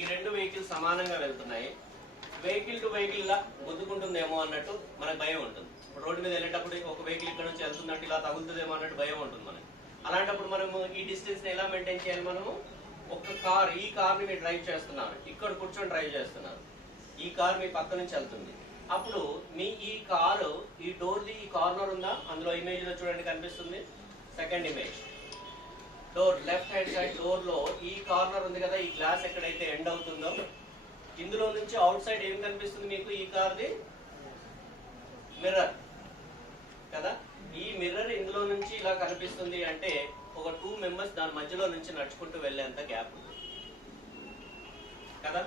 ఈ రెండు వెహికల్స్ సమానంగా వెళ్తున్నాయి, వెహికల్ టు వెహికల్ ఇలా గుద్దుకుంటుందేమో అన్నట్టు మనకు భయం ఉంటుంది. రోడ్డు మీద వెళ్ళేటప్పుడు ఒక వెహికల్ ఇక్కడ నుంచి వెళ్తుందంటే ఇలా తగులుతుందేమో అన్నట్టు భయం ఉంటుంది మనకి. అలాంటప్పుడు మనము ఈ డిస్టెన్స్ ని ఎలా మెయింటైన్ చేయాలి? మనము ఒక కార్, ఈ కార్ ని మీరు డ్రైవ్ చేస్తున్నారు, ఇక్కడ కూర్చొని డ్రైవ్ చేస్తున్నారు, ఈ కార్ మీ పక్క నుంచి వెళ్తుంది. అప్పుడు మీ ఈ కారు, ఈ డోర్ ది ఈ కార్నర్ ఉందా, అందులో ఇమేజ్ లో చూడండి కనిపిస్తుంది. Second image door left hand side door లో ఈ కార్నర్ ఉంది కదా, ఈ గ్లాస్ ఎక్కడైతే ఎండ్ అవుతుందో ఇందులో నుంచి అవుట్ సైడ్ ఏం కనిపిస్తుంది మీకు? ఈ కార్ ది మిర్రర్ కదా. ఈ మిర్రర్ ఇందులో నుంచి ఇలా కనిపిస్తుంది అంటే ఒక 2 మెంబర్స్ దాని మధ్యలో నుంచి నడుచుకుంటూ వెళ్ళేంత గ్యాప్ ఉంది కదా.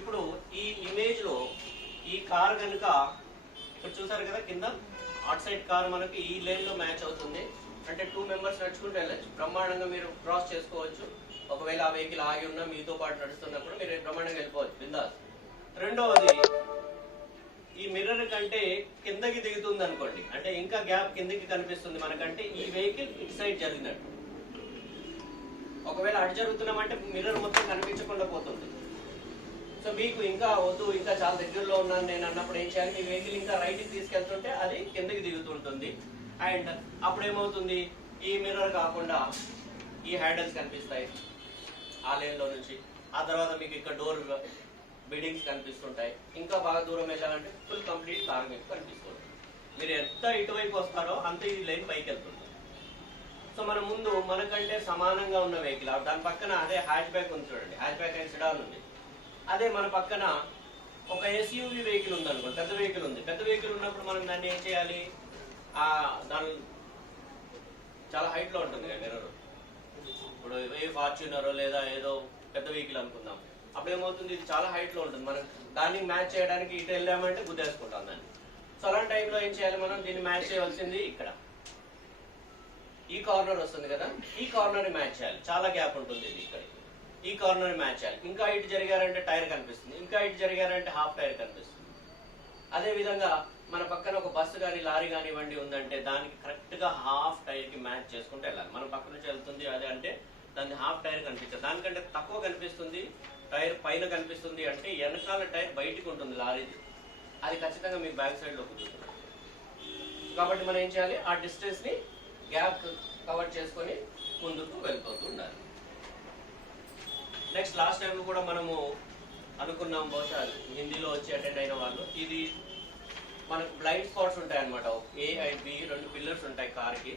ఇప్పుడు ఈ ఇమేజ్ లో ఈ కార్ కనుక ఇక్కడ చూసారు కదా, కింద అవుట్ సైడ్ కార్ మనకి ఈ లేన్ లో మ్యాచ్ అవుతుంది అంటే 2 మెంబర్స్ నడుచుకుంటూ వెళ్ళచ్చు, బ్రహ్మాండంగా మీరు క్రాస్ చేసుకోవచ్చు. ఒకవేళ ఆ వెహికల్ ఆగి ఉన్నా మీతో పాటు నడుస్తున్నప్పుడు మీరు బ్రహ్మాండంగా వెళ్ళిపోవచ్చు, బిందాస్. రెండవది, ఈ మిర్రర్ కంటే కిందకి దిగుతుంది అనుకోండి, అంటే ఇంకా గ్యాప్ కిందకి కనిపిస్తుంది మనకంటే ఈ వెహికల్ ఇటు సైడ్ జరిగినట్టు. ఒకవేళ అటు జరుగుతున్నామంటే మిర్రర్ మొత్తం కనిపించకుండా పోతుంది. సో మీకు ఇంకా వద్దు, ఇంకా చాలా దగ్గరలో ఉన్నాను నేను అన్నప్పుడు ఏం చేయాలి? మీ వెహికల్ ఇంకా రైట్కి తీసుకెళ్తుంటే అది కిందకి దిగుతుంటుంది. అండ్ అప్పుడు ఏమవుతుంది? ఈ మిర్రర్ కాకుండా ఈ హ్యాండిల్స్ కనిపిస్తాయి ఆ లేన్లో నుంచి. ఆ తర్వాత మీకు ఇక్కడ డోర్ బిల్డింగ్స్ కనిపిస్తుంటాయి. ఇంకా బాగా దూరం వెళ్ళాలంటే ఫుల్ కంప్లీట్ కార్ మీకు కనిపిస్తుంది. మీరు ఎంత ఇటువైపు వస్తారో అంత ఈ లైన్ పైకి వెళ్తుంది. సో మన ముందు మనకంటే సమానంగా ఉన్న వెహికల్, దాని పక్కన అదే హ్యాచ్ బ్యాక్ ఉంది చూడండి, హ్యాచ్ బ్యాక్ అండ్ సిడాన్ ఉంది. అదే మన పక్కన ఒక ఎస్యూవి వెహికల్ ఉంది అనుకో, పెద్ద వెహికల్ ఉంది. పెద్ద వెహికల్ ఉన్నప్పుడు మనం దాన్ని ఏం చేయాలి? దాని చాలా హైట్ లో ఉంటుంది కదా మిర్రర్. ఇప్పుడు ఏ ఫార్చ్యూనరో లేదా ఏదో పెద్ద వెహికల్ అనుకుందాం, అప్పుడు ఏమవుతుంది? ఇది చాలా హైట్ లో ఉంటుంది. మనం దాన్ని మ్యాచ్ చేయడానికి ఇటు వెళ్ళామంటే గుద్దేసుకుంటాం దాన్ని. సో అలాంటి టైంలో ఏం చేయాలి? మనం దీన్ని మ్యాచ్ చేయవలసింది ఇక్కడ ఈ కార్నర్ వస్తుంది కదా, ఈ కార్నర్ ని మ్యాచ్ చేయాలి. చాలా గ్యాప్ ఉంటుంది ఇది ఇక్కడ, ఈ కార్నర్ ని మ్యాచ్ చేయాలి. ఇంకా ఇటు జరిగారంటే టైర్ కనిపిస్తుంది, ఇంకా ఇటు జరిగారంటే హాఫ్ టైర్ కనిపిస్తుంది. అదే విధంగా మన పక్కన ఒక బస్సు కానీ లారీ కానివ్వండి ఉందంటే దానికి కరెక్ట్ గా హాఫ్ టైర్ కి మ్యాచ్ చేసుకుంటూ వెళ్ళాలి. మన పక్క నుంచి వెళ్తుంది అదే అంటే దాన్ని హాఫ్ టైర్ కనిపించదు, దానికంటే తక్కువ కనిపిస్తుంది, టైర్ పైన కనిపిస్తుంది అంటే వెనకాల టైర్ బయటికి ఉంటుంది లారీది, అది ఖచ్చితంగా మీకు బ్యాక్ సైడ్ లో కూర్చుంటుంది. కాబట్టి మనం ఏం చేయాలి? ఆ డిస్టెన్స్ ని గ్యాప్ కవర్ చేసుకొని ముందుకు వెళ్ళిపోతూ ఉండాలి. నెక్స్ట్ లాస్ట్ టైం కూడా మనము అనుకున్నాం, బహుశా హిందీలో వచ్చి అటెండ్ అయిన వాళ్ళు, ఇది మనకు బ్లైండ్ స్పాట్స్ ఉంటాయి అనమాట. A అండ్ B 2 పిల్లర్స్ ఉంటాయి కార్ కి.